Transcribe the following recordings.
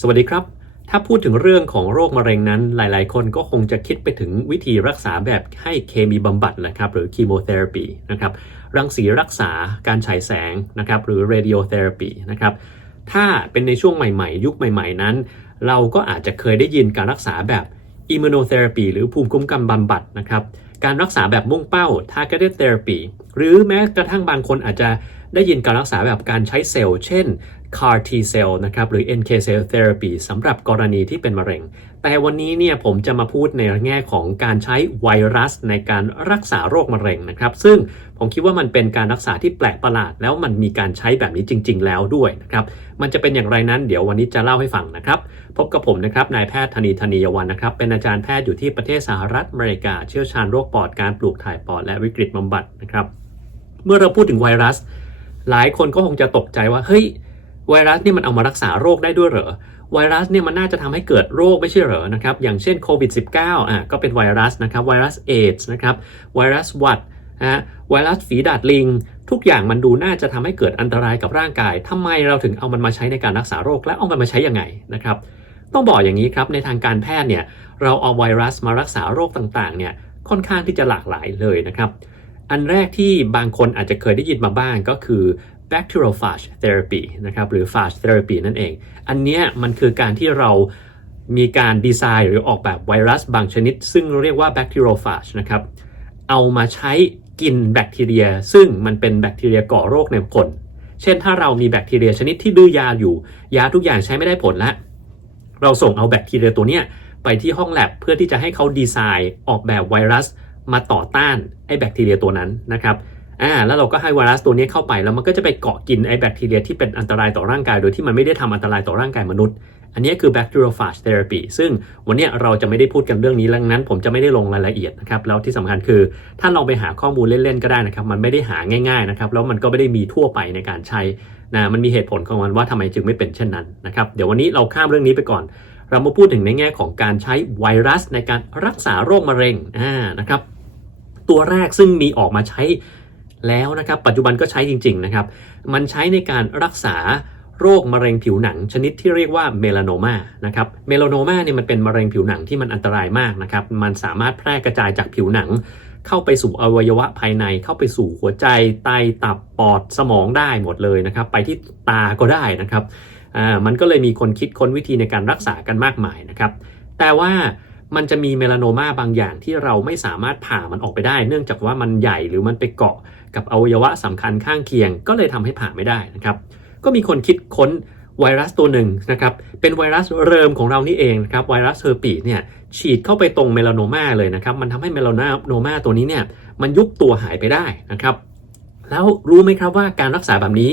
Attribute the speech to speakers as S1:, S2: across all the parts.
S1: สวัสดีครับ ถ้าพูดถึงเรื่องของโรคมะเร็งนั้น หลาย ๆ คนก็คงจะคิดไปถึงวิธีรักษาแบบให้เคมีบำบัดนะครับ หรือคีโมเทอราปีนะครับ รังสีรักษาการฉายแสงนะครับ หรือ radiotherapy นะครับ ถ้าเป็นในช่วงใหม่ ๆ ยุคใหม่ ๆ นั้น เราก็อาจจะเคยได้ยินการรักษาแบบ immunotherapy หรือภูมิคุ้มกันบำบัดนะครับ การรักษาแบบมุ่งเป้า targeted therapy หรือแม้กระทั่งบางคนอาจจะได้ยินการรักษาแบบการใช้เซลล์ เช่น CAR T cell นะครับหรือ NK cell therapy สำหรับกรณีที่เป็นมะเร็ง แต่วันนี้เนี่ยผมจะมาพูดในแง่ของการใช้ไวรัสในการรักษาโรคมะเร็งนะครับ ซึ่งผมคิดว่ามันเป็นการรักษาที่แปลกประหลาด แล้วมันมีการใช้แบบนี้จริง ๆ แล้วด้วยนะครับ มันจะเป็นอย่างไรนั้นเดี๋ยววันนี้จะเล่าให้ฟังนะครับ พบกับผมนะครับนายแพทย์ธนีธนียวันนะครับ เป็นอาจารย์แพทย์อยู่ที่ประเทศสหรัฐอเมริกา เชี่ยวชาญโรคปอดการปลูกถ่ายปอดและวิกฤตบำบัดนะครับ เมื่อเราพูดถึงไวรัส หลายคนก็คงจะตกใจว่าเฮ้ย ไวรัสเนี่ยมันเอามารักษาโรคได้ด้วยเหรอไวรัสเนี่ยมันน่าจะทำให้เกิดโรคไม่ใช่เหรอนะครับอย่างเช่นโควิด -19 อะก็เป็นไวรัสนะครับไวรัสเอดส์นะครับไวรัสวัดนะฮะไวรัสฝีดาดลิง ทุกอย่างมันดูน่าจะทำให้เกิดอันตรายกับร่างกายทำไมเราถึงเอามันมาใช้ในการรักษาโรคและเอามันมาใช้ยังไงนะครับต้องบอกอย่างนี้ครับในทางการแพทย์เนี่ยเราเอาไวรัสมารักษาโรคต่างๆเนี่ยค่อนข้างที่จะหลากหลายเลยนะครับอันแรกที่บางคนอาจจะเคยได้ยินมาบ้างก็คือ bacteriophage therapy นะครับหรือ phage therapy นั่นเอง อันเนี้ยมันคือการที่เรามีการดีไซน์หรือออกแบบไวรัสบางชนิด ซึ่งเรียกว่า bacteriophage นะครับเอามาใช้กินแบคทีเรีย ซึ่งมันเป็นแบคทีเรียก่อโรคในคน เช่นถ้าเรามีแบคทีเรียชนิดที่ดื้อยาอยู่ ยาทุกอย่างใช้ไม่ได้ผลแล้วเราส่งเอาแบคทีเรียตัวเนี้ยไปที่ห้องแลบเพื่อที่จะให้เขาดีไซน์ออกแบบไวรัสมาต่อต้านไอ้แบคทีเรียตัวนั้นนะครับ อ่าแล้วเราก็ให้ไวรัสตัวนี้เข้าไปแล้วมันก็จะไปเกาะกินไอ้แบคทีเรียที่เป็นอันตรายต่อร่างกาย โดยที่มันไม่ได้ทำอันตรายต่อร่างกายมนุษย์ อันนี้คือ bacteriophage therapy ซึ่งวันนี้เราจะไม่ได้พูดกันเรื่องนี้ดังนั้น ผมจะไม่ได้ลงรายละเอียดนะครับแล้วที่สำคัญคือถ้าเราไปหาข้อมูลเล่นๆก็ได้นะครับมันไม่ได้หาง่ายๆนะครับแล้วมันก็ไม่ได้มีทั่วไปในการใช้นะมันมีเหตุผลของมันว่าทำไมจึงไม่เป็นเช่นนั้นนะครับเดี๋ยววันนี้เราข้ามเรื่องนี้ไปก่อน เรามาพูดถึงในแง่ของการใช้ไวรัสในการรักษาโรคมะเร็งอ่านะครับตัวแรกซึ่งมีออกมาใช้ แล้วนะครับปัจจุบันก็ใช้จริงๆนะครับมันใช้ในการรักษาโรคมะเร็งผิวหนังชนิดที่เรียกว่าเมลานมานะครับเมลานมาเนี่ยมันเป็นมะเร็งผิวหนังที่มันอันตรายมากนะครับมันสามารถแพร่กระจายจากผิวหนัง เข้าไปสู่อวัยวะภายในเข้าไปสู่หัวใจไตตับปอดสมองได้หมดเลยนะครับ ไปที่ตาก็ได้นะครับอ่ามันก็เลยมีคนคิดค้นวิธีในการรักษากันมากมายนะครับ แต่ว่า มันจะมีเมลานมาบางอย่างที่เราไม่สามารถผ่ามันออกไปได้ เนื่องจากว่ามันใหญ่หรือมันไปเกาะกับอวัยวะสำคัญข้างเคียง ก็เลยทำให้ผ่าไม่ได้นะครับก็มีคนคิดค้นไวรัสตัวหนึ่งนะครับ เป็นไวรัสเริมของเรานี่เองนะครับ ไวรัสเฮอร์ปีเนี่ยฉีดเข้าไปตรงเมลานมาเลยนะครับ มันทำให้เมลานมาตัวนี้เนี่ยมันยุบตัวหายไปได้นะครับ แล้วรู้ไหมครับว่าการรักษาแบบนี้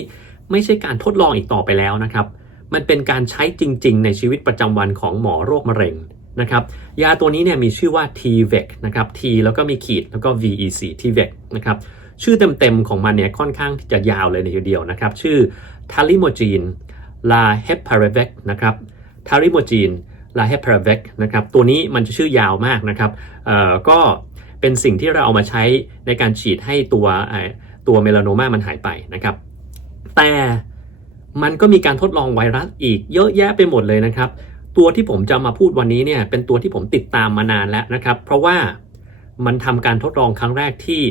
S1: ไม่ใช่การทดลองอีกต่อไปแล้วนะครับ มันเป็นการใช้จริง ๆ ในชีวิตประจำวันของหมอโรคมะเร็ง นะครับยาตัวนี้เนี่ยมีชื่อว่า T-VEC นะครับ T แล้วก็มีขีดแล้วก็ VEC T-VEC นะครับชื่อเต็มๆของมันเนี่ยค่อนข้างจะยาวเลยในทีเดียวนะครับชื่อ t a l i m o g e n la h e p a r a v e c นะครับ t a l i m o g e n la h e p a r a v e c นะครับตัวนี้มันจะชื่อยาวมากนะครับเอ่อก็เป็นสิ่งที่เราเอามาใช้ในการฉีดให้ตัวตัวเมลานมามันหายไปนะครับแต่มันก็มีการทดลองไวรัสอีกเยอะแยะไปหมดเลยนะครับ ตัวที่ผมจะมาพูดวันนี้เนี่ยเป็นตัวที่ผมติดตามมานานแล้วนะครับ เพราะว่ามันทำการทดลองครั้งแรกที่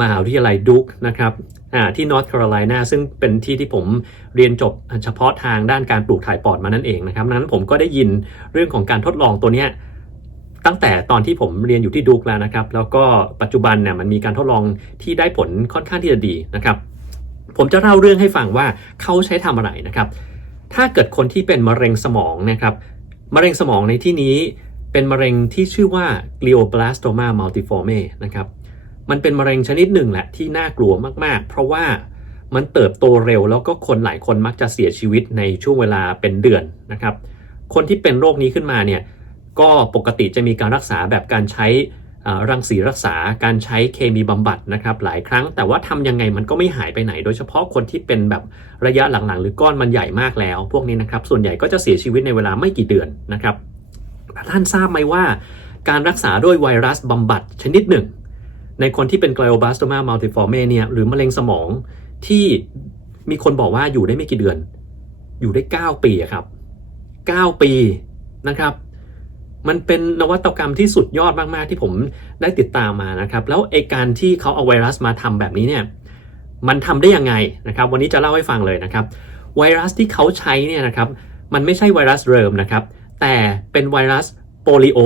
S1: มหาวิทยาลัยดุกนะครับที่นอร์ทแคโรไลนาซึ่งเป็นที่ที่ผมเรียนจบเฉพาะทางด้านการปลูกถ่ายปอดมานั่นเองนะครับนั้นผมก็ได้ยินเรื่องของการทดลองตัวเนี้ยตั้งแต่ตอนที่ผมเรียนอยู่ที่ดุกแล้วนะครับ แล้วก็ปัจจุบันเนี่ยมันมีการทดลองที่ได้ผลค่อนข้างที่จะดีนะครับ ผมจะเล่าเรื่องให้ฟังว่าเขาใช้ทำอะไรนะครับ ถ้าเกิดคนที่เป็นมะเร็งสมองนะครับ มะเร็งสมองในที่นี้เป็นมะเร็งที่ชื่อว่า glioblastoma multiforme นะครับ มันเป็นมะเร็งชนิดหนึ่งแหละที่น่ากลัวมาก ๆ เพราะว่ามันเติบโตเร็วแล้วก็คนหลายคนมักจะเสียชีวิตในช่วงเวลาเป็นเดือนนะครับ คนที่เป็นโรคนี้ขึ้นมาเนี่ย ก็ปกติจะมีการรักษาแบบการใช้ รังสีรักษาการใช้เคมีบำบัดนะครับหลายครั้ง แต่ว่าทำยังไงมันก็ไม่หายไปไหน โดยเฉพาะคนที่เป็นแบบระยะหลังๆ หรือก้อนมันใหญ่มากแล้ว พวกนี้นะครับส่วนใหญ่ก็จะเสียชีวิตในเวลาไม่กี่เดือนนะครับท่านทราบไหมว่า การรักษาด้วยไวรัสบำบัดชนิดหนึ่ง ในคนที่เป็น glioblastoma multiforme เนี่ยหรือมะเร็งสมองที่มีคนบอกว่าอยู่ได้ไม่กี่เดือน อยู่ได้ 9 ปีครับ 9 ปีนะครับ มันเป็นนวัตกรรมที่สุดยอดมาก ๆ ที่ผมได้ติดตามมานะครับ แล้วไอการที่เขาเอาไวรัสมาทำแบบนี้เนี่ยมันทำได้ยังไงนะครับ วันนี้จะเล่าให้ฟังเลยนะครับ ไวรัสที่เขาใช้เนี่ยนะครับ มันไม่ใช่ไวรัสเริมนะครับ แต่เป็นไวรัสโปลิโอ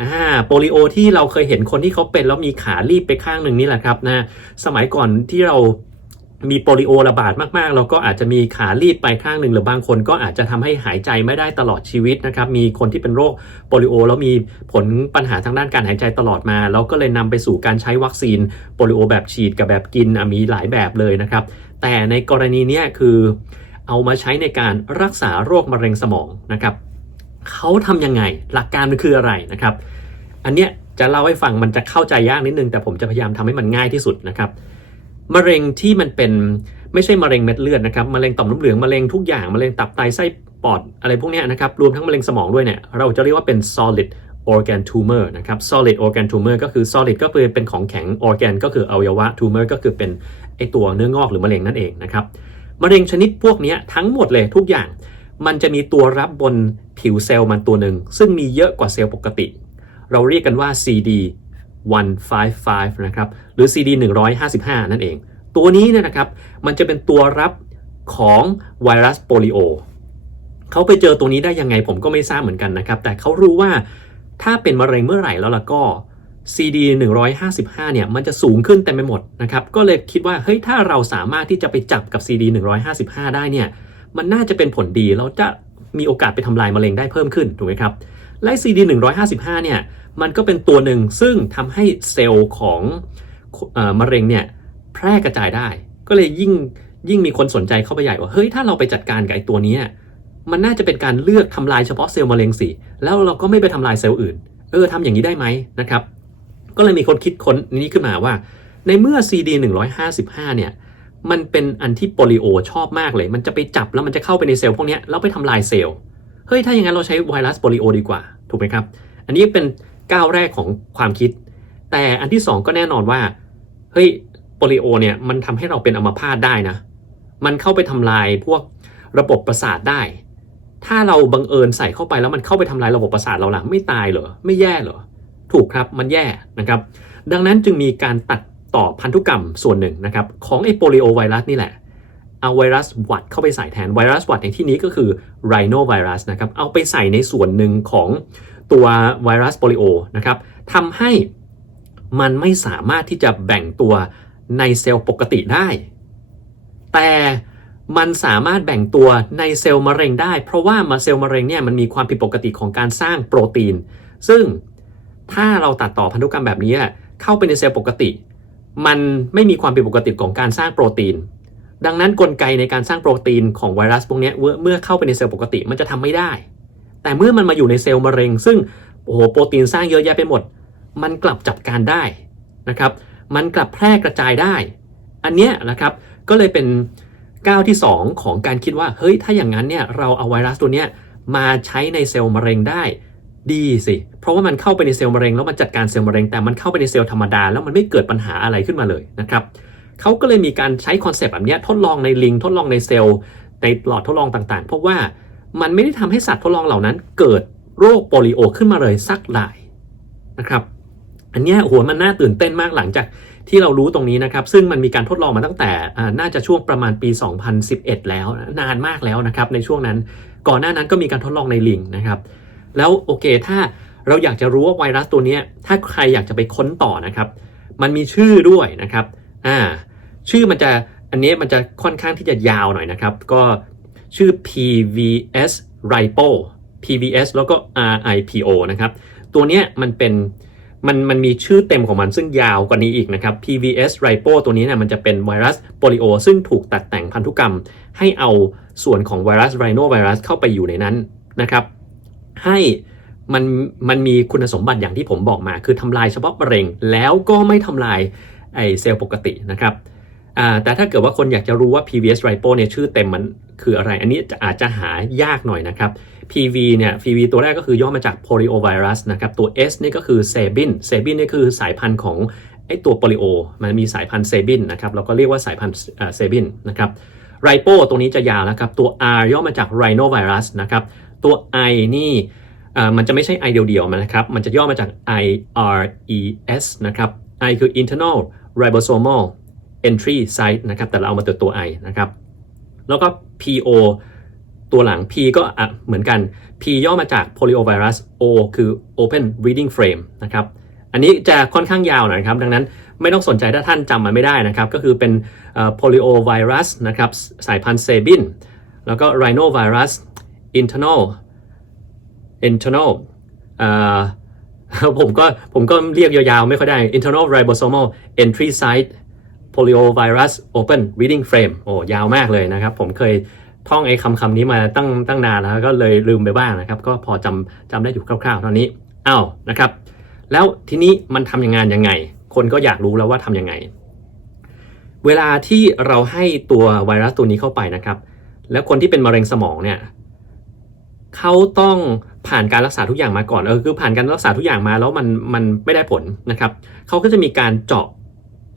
S1: อ่าโปลิโอที่เราเคยเห็นคนที่เขาเป็นแล้วมีขาลีบไปข้างหนึ่งนี่แหละครับนะสมัยก่อนที่เรา มีโปลิโอระบาดมากๆ เราก็อาจจะมีขาลีบไปข้างหนึ่งหรือบางคนก็อาจจะทำให้หายใจไม่ได้ตลอดชีวิตนะครับ มีคนที่เป็นโรคโปลิโอ แล้วมีผลปัญหาทางด้านการหายใจตลอดมาแล้วก็เลยนำไปสู่การใช้วัคซีนโปลิโอแบบฉีดกับแบบกินมีหลายแบบเลยนะครับ แต่ในกรณีนี้คือเอามาใช้ในการรักษาโรคมะเร็งสมองนะครับเขาทำยังไงหลักการมันคืออะไรนะครับ อันเนี้ยจะเล่าให้ฟังมันจะเข้าใจยากนิดนึงแต่ผมจะพยายามทำให้มันง่ายที่สุดนะครับ มะเร็งที่มันเป็นไม่ใช่มะเร็งเม็ดเลือดนะครับมะเร็งต่อมน้ำเหลืองมะเร็งทุกอย่างมะเร็งตับไตไส้ปอดอะไรพวกนี้นะครับรวมทั้งมะเร็งสมองด้วยเนี่ยเราจะเรียกว่าเป็น solid organ tumor นะครับ solid organ tumor ก็คือ solid ก็คือเป็นของแข็ง organ ก็คืออวัยวะ tumor ก็คือเป็นไอตัวเนื้องอกหรือมะเร็งนั่นเองนะครับมะเร็งชนิดพวกนี้ทั้งหมดเลยทุกอย่าง มันจะมีตัวรับบนผิวเซลล์มันตัวหนึ่งซึ่งมีเยอะกว่าเซลล์ปกติ เราเรียกกันว่า CD 155 นะครับ หรือ CD 155 นั่นเอง ตัวนี้เนี่ยนะครับ มันจะเป็นตัวรับของไวรัสโปลิโอเขาไปเจอตัวนี้ได้ยังไงผมก็ไม่ทราบเหมือนกันนะครับ แต่เขารู้ว่าถ้าเป็นมะเร็งเมื่อไหร่แล้วล่ะก็ CD 155 เนี่ย มันจะสูงขึ้นเต็มไปหมดนะครับ ก็เลยคิดว่า เฮ้ย ถ้าเราสามารถที่จะไปจับกับ CD 155 ได้เนี่ย มันน่าจะเป็นผลดี เราจะมีโอกาสไปทำลายมะเร็งได้เพิ่มขึ้น ถูกไหมครับ และ CD 155 เนี่ย มันก็เป็นตัวหนึ่งซึ่งทำให้เซลล์ของอมะเร็งเนี่ยแพร่กระจายได้ ก็เลยยิ่งยิ่งมีคนสนใจเข้าไปใหญ่ว่าเฮ้ยถ้าเราไปจัดการกับไอ้ตัวนี้มันน่าจะเป็นการเลือกทำลายเฉพาะเซลล์มะเร็งสิแล้วเราก็ไม่ไปทำลายเซลล์อื่น เออทำอย่างนี้ได้ไหมนะครับ ก็เลยมีคนคิดค้นนี้ขึ้นมาว่า ในเมื่อ CD 155เนี่ยมันเป็นอันที่โปลิโอชอบมากเลย มันจะไปจับแล้วมันจะเข้าไปในเซลล์พวกนี้แล้วไปทำลายเซลล์ เฮ้ย ถ้าอย่างนั้นเราใช้ไวรัสโปลิโอดีกว่า ถูกไหมครับ อันนี้เป็น ก้าวแรกของความคิด แต่อันที่สองก็แน่นอนว่าเฮ้ยโปลิโอเนี่ยมันทำให้เราเป็นอัมพาตได้นะ มันเข้าไปทำลายพวกระบบประสาทได้ ถ้าเราบังเอิญใส่เข้าไปแล้วมันเข้าไปทำลายระบบประสาทเราล่ะไม่ตายเหรอไม่แย่เหรอถูกครับมันแย่นะครับ ดังนั้นจึงมีการตัดต่อพันธุกรรมส่วนหนึ่งนะครับของไอโปลิโอไวรัสนี่แหละเอาไวรัสหวัดเข้าไปใส่แทนไวรัสหวัดในที่นี้ก็คือไรโนไวรัสนะครับเอาไปใส่ในส่วนหนึ่งของ ตัวไวรัสโปลิโอนะครับทำให้มันไม่สามารถที่จะแบ่งตัวในเซลล์ปกติได้ แต่มันสามารถแบ่งตัวในเซลล์มะเร็งได้ เพราะว่ามาเซลล์มะเร็งเนี่ยมันมีความผิดปกติของการสร้างโปรตีน ซึ่งถ้าเราตัดต่อพันธุกรรมแบบนี้เข้าไปในเซลล์ปกติ มันไม่มีความผิดปกติของการสร้างโปรตีน ดังนั้นกลไกในการสร้างโปรตีนของไวรัสพวกนี้เมื่อเข้าไปในเซลล์ปกติมันจะทำไม่ได้ แต่เมื่อมันมาอยู่ในเซลล์มะเร็ง ซึ่งโอ้โหโปรตีนสร้างเยอะแยะไปหมด มันกลับจัดการได้นะครับ มันกลับแพร่กระจายได้ อันเนี้ยนะครับก็เลยเป็นก้าวที่ 2 ของการคิดว่าเฮ้ยถ้าอย่างนั้นเนี่ยเราเอาไวรัสตัวเนี้ยมาใช้ในเซลล์มะเร็งได้ดีสิ เพราะว่ามันเข้าไปในเซลล์มะเร็งแล้วมันจัดการเซลล์มะเร็งแต่มันเข้าไปในเซลล์ธรรมดาแล้วมันไม่เกิดปัญหาอะไรขึ้นมาเลยนะครับเขาก็เลยมีการใช้คอนเซปต์แบบนี้ทดลองในลิงทดลองในเซลล์ในหลอดทดลองต่างๆ เพราะว่า มันไม่ได้ทำให้สัตว์ทดลองเหล่านั้น เกิดโรคโปลิโอขึ้นมาเลยสักรายนะครับ อันนี้โหมันน่าตื่นเต้นมากหลังจากที่เรารู้ตรงนี้นะครับ ซึ่งมันมีการทดลองมาตั้งแต่น่าจะช่วงประมาณปี 2011 แล้วนานมากแล้วนะครับ ในช่วงนั้น ก่อนหน้านั้นก็มีการทดลองในลิงนะครับ แล้วโอเคถ้าเราอยากจะรู้ว่าไวรัสตัวนี้ถ้าใครอยากจะไปค้นต่อนะครับ มันมีชื่อด้วยนะครับอ่าชื่อมันจะอันนี้มันจะค่อนข้างที่จะยาวหน่อยนะครับ ก็ ชื่อ PVS RIPO PVS แล้วก็ RIPO นะครับ ตัวเนี้ยมันเป็นมันมันมีชื่อเต็มของมันซึ่งยาวกว่านี้อีกนะครับ PVS RIPO ตัวนี้เนี่ยมันจะเป็นไวรัสโปลิโอ ซึ่งถูกตัดแต่งพันธุกรรม ให้เอาส่วนของไวรัสไรโนไวรัสเข้าไปอยู่ในนั้นนะครับให้มันมันมีคุณสมบัติอย่างที่ผมบอกมา คือทำลายเฉพาะมะเร็ง แล้วก็ไม่ทำลายไอเซลล์ปกตินะครับแต่ถ้าเกิดว่าคนอยากจะรู้ว่า PVS RIPO เนี่ยชื่อเต็มมัน คืออะไร อันนี้อาจจะหายากหน่อยนะครับ PV เนี่ย PV ตัวแรกก็คือย่อมาจาก poliovirus นะครับ ตัว S นี่ก็คือ Sabin Sabin นี่คือสายพันธุ์ของไอตัวโปลิโอ มันมีสายพันธุ์ Sabin นะครับ เราก็เรียกว่าสายพันธุ์ Sabin นะครับ ไรโปตัวนี้จะยาวนะครับ ตัว R ย่อมาจาก rhinovirus นะครับ ตัว I นี่มันจะไม่ใช่ I เดียวๆมันนะครับ มันจะย่อมาจาก IRES นะครับ I คือ internal ribosomal entry site นะครับ แต่เราเอามาตัวตัว I นะครับ แล้วก็ PO ตัวหลัง P ก็เหมือนกัน P ย่อมาจาก poliovirus O คือ open breeding frame นะครับ อันนี้จะค่อนข้างยาวหน่อยครับ ดังนั้นไม่ต้องสนใจถ้าท่านจำมันไม่ได้นะครับ ก็คือเป็น poliovirus นะครับ สายพันธุ์เซบิน แล้วก็ rhinovirus internal internal ผมก็ผมก็เรียกยาวๆ ไม่ค่อยได้ internal ribosomal entry site poliovirus open reading frame โอ้ยาวมากเลยนะครับ ผมเคยท่องไอ้คำคำนี้มาตั้งตั้งนานแล้วก็เลยลืมไปบ้างนะครับ ก็พอจำจำได้อยู่คร่าวๆเท่านี้อ้าวนะครับ แล้วทีนี้มันทำยังงยังไง คนก็อยากรู้แล้วว่าทำยังไง เวลาที่เราให้ตัวไวรัสตัวนี้เข้าไปนะครับ แล้วคนที่เป็นมะเร็งสมองเนี่ยเขาต้องผ่านการรักษาทุกอย่างมาก่อนเออคือผ่านการรักษาทุกอย่างมาแล้วมันมันไม่ได้ผลนะครับเขาก็จะมีการเจาะ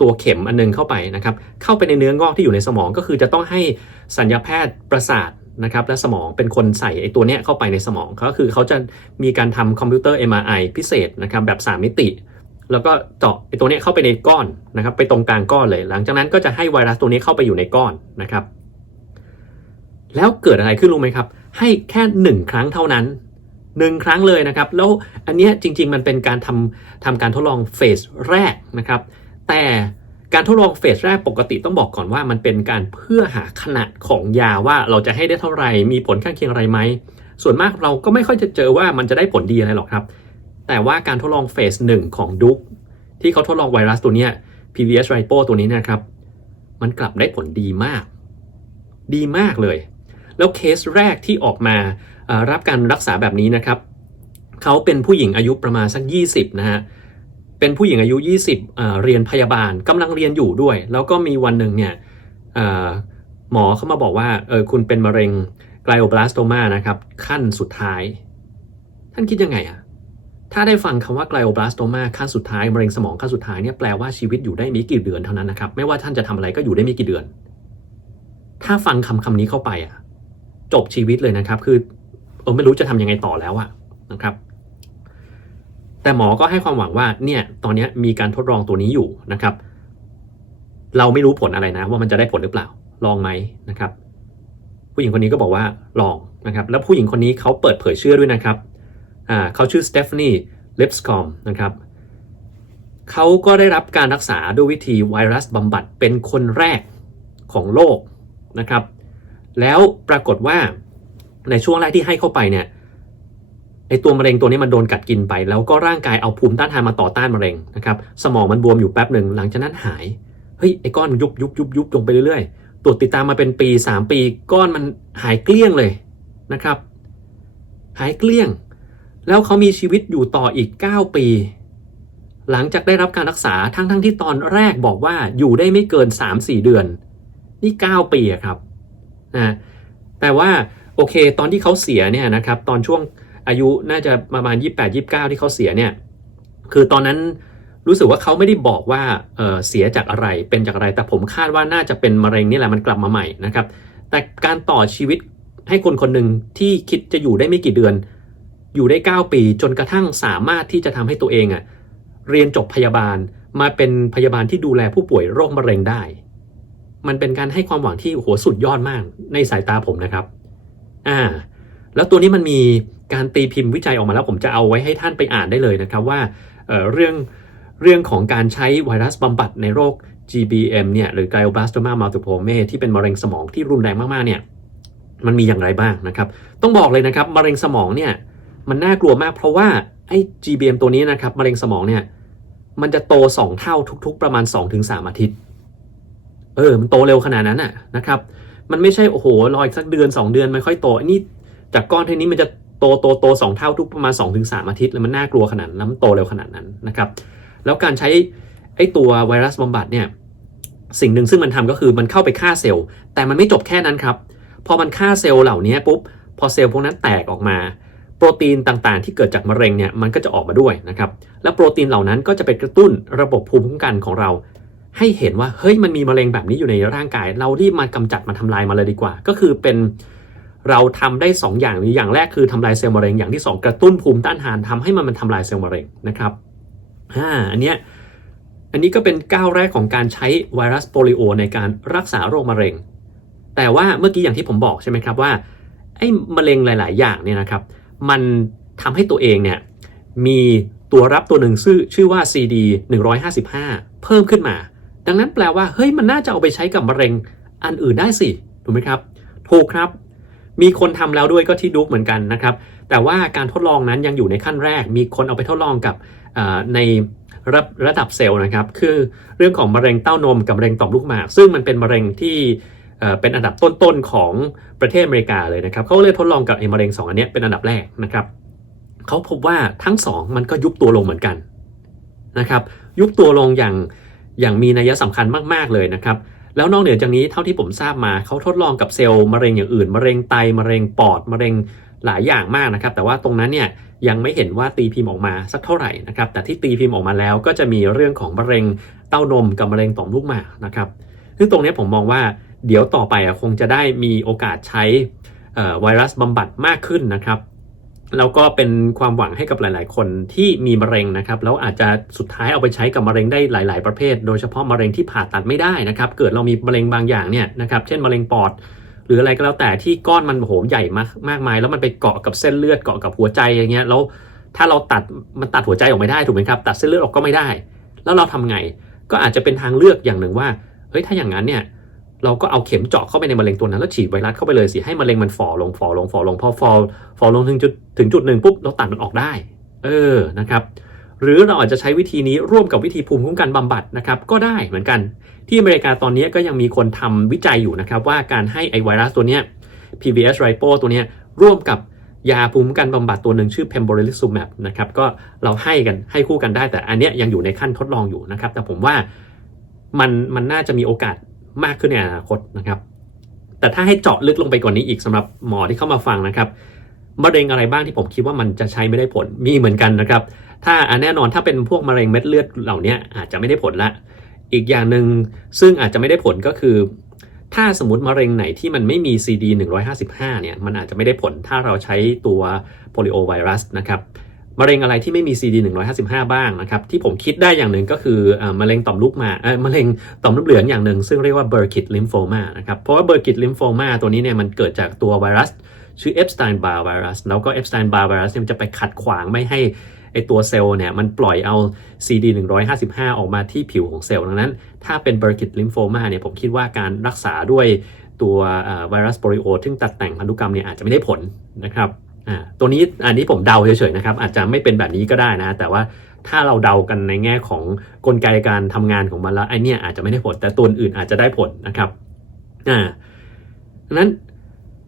S1: ตัวเข็มอันนึงเข้าไปนะครับ เข้าไปในเนื้องอกที่อยู่ในสมองก็คือจะต้องให้สัญญาแพทย์ประสาทนะครับและสมองเป็นคนใส่ไอ้ตัวเนี้ยเข้าไปในสมองก็คือเขาจะมีการทำคอมพิวเตอร์ MRI พิเศษนะครับแบบ 3 มิติ แล้วก็เจาะไอ้ตัวเนี้ยเข้าไปในก้อนนะครับไปตรงกลางก้อนเลย หลังจากนั้นก็จะให้ไวรัสตัวนี้เข้าไปอยู่ในก้อนนะครับ แล้วเกิดอะไรขึ้นรู้ไหมครับ ให้แค่หนึ่งครั้งเท่านั้นหนึ่งครั้งเลยนะครับ แล้วอันนี้จริง ๆ มันเป็นการทำทำการทดลองเฟสแรกนะครับ แต่การทดลองเฟสแรกปกติต้องบอกก่อนว่ามันเป็นการเพื่อหาขนาดของยาว่าเราจะให้ได้เท่าไหร่มีผลข้างเคียงอะไรไหม ส่วนมากเราก็ไม่ค่อยจะเจอว่ามันจะได้ผลดีอะไรหรอกครับ แต่ว่าการทดลองเฟสหนึ่งของดุกที่เขาทดลองไวรัสตัวนี้ PVS r i p o ตัวนี้นะครับ มันกลับได้ผลดีมาก ดีมากเลย แล้วเคสแรกที่ออกมารับการรักษาแบบนี้นะครับเขาเป็นผู้หญิงอายุประมาณสัก 20 นะฮะ เป็นผู้หญิงอายุ 20เอ่อเรียนพยาบาลกำลังเรียนอยู่ด้วย แล้วก็มีวันหนึ่งเนี่ยเอ่อหมอเขามาบอกว่าเออคุณเป็นมะเร็งไกลโอบลาสโตมานะครับขั้นสุดท้าย ท่านคิดยังไงอะถ้าได้ฟังคำว่าไกลโอบลาสโตมาขั้นสุดท้ายมะเร็งสมองขั้นสุดท้ายเนี่ยแปลว่าชีวิตอยู่ได้ไม่กี่เดือนเท่านั้นนะครับ ไม่ว่าท่านจะทำอะไรก็อยู่ได้ไม่กี่เดือน ถ้าฟังคำคำนี้เข้าไปอะจบชีวิตเลยนะครับ คือเออไม่รู้จะทำยังไงต่อแล้วอะนะครับ แต่หมอก็ให้ความหวังว่าเนี่ยตอนนี้มีการทดลองตัวนี้อยู่นะครับ เราไม่รู้ผลอะไรนะ ว่ามันจะได้ผลหรือเปล่าลองไหมนะครับ ผู้หญิงคนนี้ก็บอกว่าลองนะครับ แล้วผู้หญิงคนนี้เขาเปิดเผยชื่อด้วยนะครับอ่าเขาชื่อสเตฟานีเลปสคอมนะครับเขาก็ได้รับการรักษาด้วยวิธีไวรัสบำบัดเป็นคนแรกของโลกนะครับ แล้วปรากฏว่าในช่วงแรกที่ให้เข้าไปเนี่ย ไอตัวมะเร็งตัวนี้มันโดนกัดกินไป แล้วก็ร่างกายเอาภูมิต้านทานมาต่อต้านมะเร็งนะครับสมองมันบวมอยู่แป๊บหนึ่งหลังจากนั้นหายเฮ้ยไอก้อนยุบยุบยุบยุบลงไปเรื่อยๆตรวจติดตามมาเป็นปี 3 ปีก้อนมันหายเกลี้ยงเลยนะครับ หายเกลี้ยง แล้วเขามีชีวิตอยู่ต่ออีก 9 ปี หลังจากได้รับการรักษาทั้งๆทที่ตอนแรกบอกว่าอยู่ได้ไม่เกิน 3-4 เดือน นี่ 9 ปีอะครับนะแต่ว่าโอเค ตอนที่เขาเสียเนี่ยนะครับ ตอนช่วง อายุน่าจะประมาณ 28 29 ที่เขาเสียเนี่ยคือตอนนั้นรู้สึกว่าเขาไม่ได้บอกว่าเเสียจากอะไรเป็นจากอะไร แต่ผมคาดว่าน่าจะเป็นมะเร็งนี่แหละมันกลับมาใหม่นะครับ แต่การต่อชีวิตให้คนคนหนึ่งที่คิดจะอยู่ได้ไม่กี่เดือน อยู่ได้ 9 ปี จนกระทั่งสามารถที่จะทำให้ตัวเองอะเรียนจบพยาบาลมาเป็นพยาบาลที่ดูแลผู้ป่วยโรคมะเร็งได้ มันเป็นการให้ความหวังที่โหสุดยอดมากในสายตาผมนะครับ อ่า แล้วตัวนี้มันมีการตีพิมพ์วิจัยออกมาแล้ว ผมจะเอาไว้ให้ท่านไปอ่านได้เลยนะครับว่าเเรื่องเรื่องของการใช้ไวรัสบำบัดในโรค GBM เนี่ยหรือ glioblastoma multiforme ที่เป็นมะเร็งสมองที่รุนแรงมาก ๆ เนี่ยมันมีอย่างไรบ้างนะครับ ต้องบอกเลยนะครับมะเร็งสมองเนี่ยมันน่ากลัวมากเพราะว่าไอ้ GBM ตัวนี้นะครับมะเร็งสมองเนี่ยมันจะโต 2 เท่าทุก ๆ ประมาณ 2-3 อาทิตย์ เออ มันโตเร็วขนาดนั้นน่ะนะครับ มันไม่ใช่โอ้โหรออีกสักเดือน 2 เดือนไม่ค่อยโตอันนี้ จากก้อนเท่านี้มันจะโตโตโตสองเท่าทุกประมาณ2อถึงสอาทิตย์แล้วมันน่ากลัวขนาดนั้นโตเร็วขนาดนั้นนะครับแล้วการใช้ไอ้ตัวไวรัสบำบัดเนี่ยสิ่งหนึ่งซึ่งมันทำก็คือมันเข้าไปฆ่าเซลล์ แต่มันไม่จบแค่นั้นครับ พอมันฆ่าเซลล์เหล่านี้ปุ๊บพอเซลล์พวกนั้นแตกออกมา โปรตีนต่างๆ ที่เกิดจากมะเร็งเนี่ยมันก็จะออกมาด้วยนะครับแล้วโปรตีนเหล่านั้นก็จะไปกระตุ้นระบบภูมิคุ้มกันของเรา ให้เห็นว่าเฮ้ยมันมีมะเร็งแบบนี้อยู่ในร่างกาย เรารีบมากำจัดมาทำลายมาเลยดีกว่า ก็คือเป็น เราทำได้ 2 อย่างนี้อย่างแรกคือทำลายเซลล์มะเร็งอย่างที่ 2 กระตุ้นภูมิต้านทานทำให้มันมันทำลายเซลล์มะเร็งนะครับอ่าอันเนี้ยอันนี้ก็เป็นก้าวแรกของการใช้ไวรัสโปลิโอในการรักษาโรคมะเร็ง แต่ว่าเมื่อกี้อย่างที่ผมบอกใช่ไหมครับว่าไอ้มะเร็งหลาย ๆ อย่างเนี่ยนะครับ มันทำให้ตัวเองเนี่ยมีตัวรับตัวหนึ่งชื่อชื่อว่า CD 155 เพิ่มขึ้นมา ดังนั้นแปลว่าเฮ้ยมันน่าจะเอาไปใช้กับมะเร็งอันอื่นได้สิถูกไหมครับถูกครับ มีคนทำแล้วด้วยก็ที่ดุกเหมือนกันนะครับ แต่ว่าการทดลองนั้นยังอยู่ในขั้นแรก มีคนเอาไปทดลองกับในระระดับเซลล์นะครับ คือเรื่องของมะเร็งเต้านมกับมะเร็งต่อมลูกหมาก ซึ่งมันเป็นมะเร็งที่เป็นอันดับต้นๆของประเทศอเมริกาเลยนะครับเขาเลยทดลองกับไอ้มะเร็ง2อันนี้เป็นอันดับแรกนะครับเขาพบว่าทั้ง 2 มันก็ยุบตัวลงเหมือนกันนะครับ ยุบตัวลงอย่างอย่างมีนัยสำคัญมากๆเลยนะครับ แล้วนอกเหนือจากนี้เท่าที่ผมทราบมาเขาทดลองกับเซลล์มะเร็งอย่างอื่นมะเร็งไตมะเร็งปอดมะเร็งหลายอย่างมากนะครับ แต่ว่าตรงนั้นเนี่ยยังไม่เห็นว่าตีพิมพ์ออกมาสักเท่าไหร่นะครับ แต่ที่ตีพิมพ์ออกมาแล้วก็จะมีเรื่องของมะเร็งเต้านมกับมะเร็งต่อมลูกหมากนะครับซึ่งตรงนี้ผมมองว่าเดี๋ยวต่อไปคงจะได้มีโอกาสใช้ไวรัสบำบัดมากขึ้นนะครับ แล้วก็เป็นความหวังให้กับหลาย ๆ คนที่มีมะเร็งนะครับแล้วอาจจะสุดท้ายเอาไปใช้กับมะเร็งได้หลาย ๆ ประเภท โดยเฉพาะมะเร็งที่ผ่าตัดไม่ได้นะครับเกิดเรามีมะเร็งบางอย่างเนี่ยนะครับเช่นมะเร็งปอด หรืออะไรก็แล้วแต่ที่ก้อนมันโหใหญ่มากมากมาย แล้วมันไปเกาะกับเส้นเลือดเกาะกับหัวใจอย่างเงี้ยแล้วถ้าเราตัดมันตัดหัวใจออกไม่ได้ถูกไหมครับตัดเส้นเลือดออกก็ไม่ได้ แล้วเราทำไงก็อาจจะเป็นทางเลือกอย่างหนึ่งว่าเฮ้ยถ้าอย่างนั้นเนี่ย เราก็เอาเข็มเจาะเข้าไปในมะเร็งตัวนั้นแล้วฉีดไวรัสเข้าไปเลยสิให้มะเร็งมันฝ่อลงฝ่อลงฝ่อลงพอฝ่อฝ่อลงถึงจุดถึงจุดหนึ่งปุ๊บเราตัดมันออกได้ เออนะครับ หรือเราอาจจะใช้วิธีนี้ร่วมกับวิธีภูมิคุ้มกันบำบัดนะครับก็ได้เหมือนกัน ที่อเมริกาตอนนี้ก็ยังมีคนทำวิจัยอยู่นะครับ ว่าการให้ไอไวรัสตัวเนี้ย PBS r i p o ตัวเนี้ยร่วมกับยาภูมิคุ้มกันบำบัดตัวหนึ่งชื่อ pembrolizumab นะครับก็เราให้กันให้คู่กันได้แต่อันเนี้ยยังอยู่ในขั้นทดลองอยู่นะครับแต่ผมว่ามันมันน่าจะมีโอกาส มากขึ้นในอนาคตนะครับ แต่ถ้าให้เจาะลึกลงไปกว่านนี้อีกสำหรับหมอที่เข้ามาฟังนะครับมะเร็งอะไรบ้างที่ผมคิดว่ามันจะใช้ไม่ได้ผลมีเหมือนกันนะครับ ถ้าแน่นอนถ้าเป็นพวกมะเร็งเม็ดเลือดเหล่านี้อาจจะไม่ได้ผลละ อีกอย่างหนึ่งซึ่งอาจจะไม่ได้ผลก็คือ ถ้าสมมติมะเร็งไหนที่มันไม่มี CD 155เนี่ยมันอาจจะไม่ได้ผลถ้าเราใช้ตัวโปลิโอไวรัสนะครับ มะเร็งอะไรที่ไม่มี CD 155 บ้างนะครับ ที่ผมคิดได้อย่างหนึ่งก็คือมะเร็งต่อมลูกมากมะเร็งต่อมลูกเหลืองอย่างหนึ่ง ซึ่งเรียกว่า Burkitt lymphoma นะครับ เพราะว่า Burkitt lymphoma ตัวนี้เนี่ยมันเกิดจากตัวไวรัส ชื่อ Epstein-Barr virus แล้วก็ Epstein-Barr virus เนี่ยมันจะไปขัดขวางไม่ให้ไอตัวเซลล์เนี่ยมันปล่อยเอา CD 155 ออกมาที่ผิวของเซลล์ดังนั้น ถ้าเป็น Burkitt lymphoma เนี่ยผมคิดว่าการรักษาด้วยตัวไวรัสโปลิโอซึ่งตัดแต่งพันธุกรรมเนี่ยอาจจะไม่ได้ผลนะครับ อ่าตัวนี้อันนี้ผมเดาเฉยๆนะครับอาจจะไม่เป็นแบบนี้ก็ได้นะ แต่ว่าถ้าเราเดากันในแง่ของกลไกการทำงานของมันแล้วไอเนี้ยอาจจะไม่ได้ผล แต่ตัวอื่นอาจจะได้ผลนะครับอ่านั้น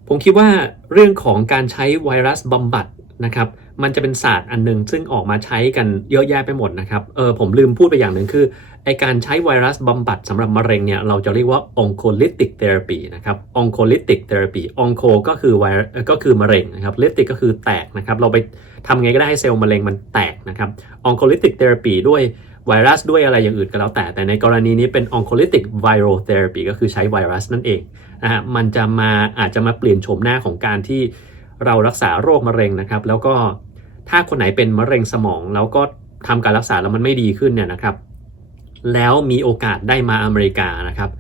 S1: ผมคิดว่าเรื่องของการใช้ไวรัสบำบัดนะครับ มันจะเป็นศาสตร์อันหนึ่งซึ่งออกมาใช้กันเยอะแยะไปหมดนะครับ เออผมลืมพูดไปอย่างหนึ่งคือไอการใช้ไวรัสบำบัดสำหรับมะเร็งเนี่ยเราจะเรียกว่า oncolytic therapy นะครับ oncolytic therapy onco ก็คือไวก็คือมะเร็งนะครับ lytic ก็คือแตกนะครับ เราไปทำไงก็ได้ให้เซลล์มะเร็งมันแตกนะครับ oncolytic therapy ด้วยไวรัสด้วยอะไรอย่างอื่นก็แล้วแต่ แต่ในกรณีนี้เป็น oncolytic viral therapy ก็คือใช้ไวรัสนั่นเองนะฮะมันจะมาอาจจะมาเปลี่ยนโฉมหน้าของการที่เรารักษาโรคมะเร็งนะครับ แล้วก็ ถ้าคนไหนเป็นมะเร็งสมองแล้วก็ทำการรักษาแล้วมันไม่ดีขึ้นเนี่ยนะครับ แล้วมีโอกาสได้มาอเมริกานะครับ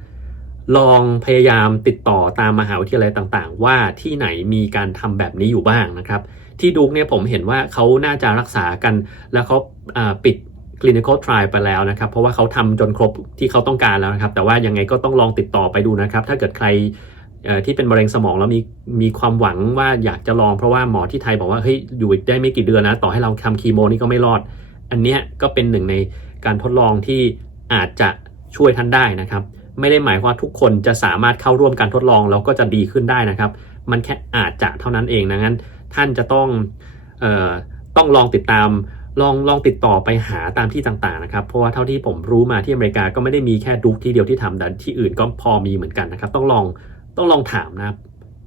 S1: ลองพยายามติดต่อตามมหาวิทยาลัยต่างๆ ว่าที่ไหนมีการทำแบบนี้อยู่บ้างนะครับ ที่ดูกเนี่ยผมเห็นว่าเขาน่าจะรักษากันแล้วเขาปิด clinical trial ไปแล้วนะครับ เพราะว่าเขาทำจนครบที่เขาต้องการแล้วนะครับ แต่ว่ายังไงก็ต้องลองติดต่อไปดูนะครับ ถ้าเกิดใคร ที่เป็นมะเร็งสมองแล้วมีมีความหวังว่าอยากจะลองเพราะว่าหมอที่ไทยบอกว่าเฮ้ยอยู่ได้ไม่กี่เดือนนะ ต่อให้เราทำคีโมนี่ก็ไม่รอด อันเนี้ยก็เป็นหนึ่งในการทดลองที่อาจจะช่วยท่านได้นะครับ ไม่ได้หมายว่าทุกคนจะสามารถเข้าร่วมการทดลองแล้วก็จะดีขึ้นได้นะครับ มันแค่อาจจะเท่านั้นเองนะงั้น ท่านจะต้องเอ่อต้องลองติดตามลองลองติดต่อไปหาตามที่ต่างๆนะครับ เพราะว่าเท่าที่ผมรู้มาที่อเมริกาก็ไม่ได้มีแค่ดุกที่เดียวที่ทำแต่ที่อื่นก็พอมีเหมือนกันนะครับ ต้องลอง ต้องลองถามนะครับ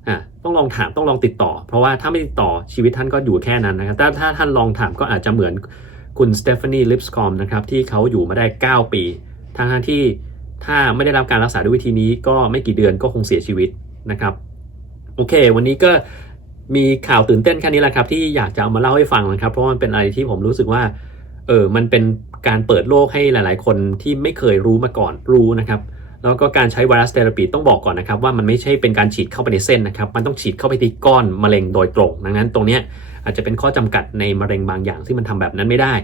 S1: อ่าต้องลองถามต้องลองติดต่อ เพราะว่าถ้าไม่ติดต่อชีวิตท่านก็อยู่แค่นั้นนะครับถ้าถ้าท่านลองถามก็อาจจะเหมือนคุณสเตฟานีลิปส์คอมนะครับที่เขาอยู่มาได้ 9 ปีทั้งที่ถ้าไม่ได้รับการรักษาด้วยวิธีนี้ก็ไม่กี่เดือนก็คงเสียชีวิตนะครับโอเค วันนี้ก็มีข่าวตื่นเต้นแค่นี้แหละครับ ที่อยากจะเอามาเล่าให้ฟังนะครับ เพราะมันเป็นอะไรที่ผมรู้สึกว่าเออมันเป็นการเปิดโลกให้หลาย ๆ คนที่ไม่เคยรู้มาก่อนรู้นะครับ แล้วก็การใช้ไวรัสเทอราปีต้องบอกก่อนนะครับว่ามันไม่ใช่เป็นการฉีดเข้าไปในเส้นนะครับ มันต้องฉีดเข้าไปที่ก้อนมะเร็งโดยตรง ดังนั้นตรงนี้อาจจะเป็นข้อจำกัดในมะเร็งบางอย่างที่มันทำแบบนั้นไม่ได้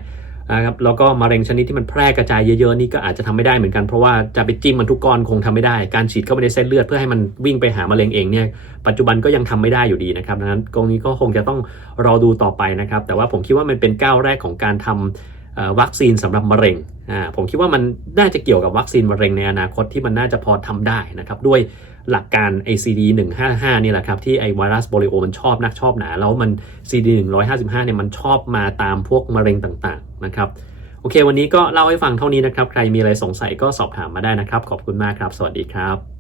S1: นะครับแล้วก็มะเร็งชนิดที่มันแพร่กระจายเยอะๆนี่ก็อาจจะทำไม่ได้เหมือนกันเพราะว่าจะไปจิ้มมันทุกก้อนคงทำไม่ได้ การฉีดเข้าไปในเส้นเลือดเพื่อให้มันวิ่งไปหามะเร็งเองเนี่ยปัจจุบันก็ยังทำไม่ได้อยู่ดีนะครับดังนั้นตรงนี้ก็คงจะต้องรอดูต่อไปนะครับแต่ว่าผมคิดว่ามันเป็นก้าวแรกของการทำเอ่อ วัคซีนสำหรับมะเร็งผมคิดว่ามันน่าจะเกี่ยวกับวัคซีนมะเร็งในอนาคตที่มันน่าจะพอทำได้นะครับด้วยหลักการ ACD 155นี่แหละครับที่ไอไวรัสโบลิโอมันชอบนักชอบหนา แล้วมัน CD 155เนี่ยมันชอบมาตามพวกมะเร็งต่างๆนะครับโอเค วันนี้ก็เล่าให้ฟังเท่านี้นะครับ ใครมีอะไรสงสัยก็สอบถามมาได้นะครับ ขอบคุณมากครับ สวัสดีครับ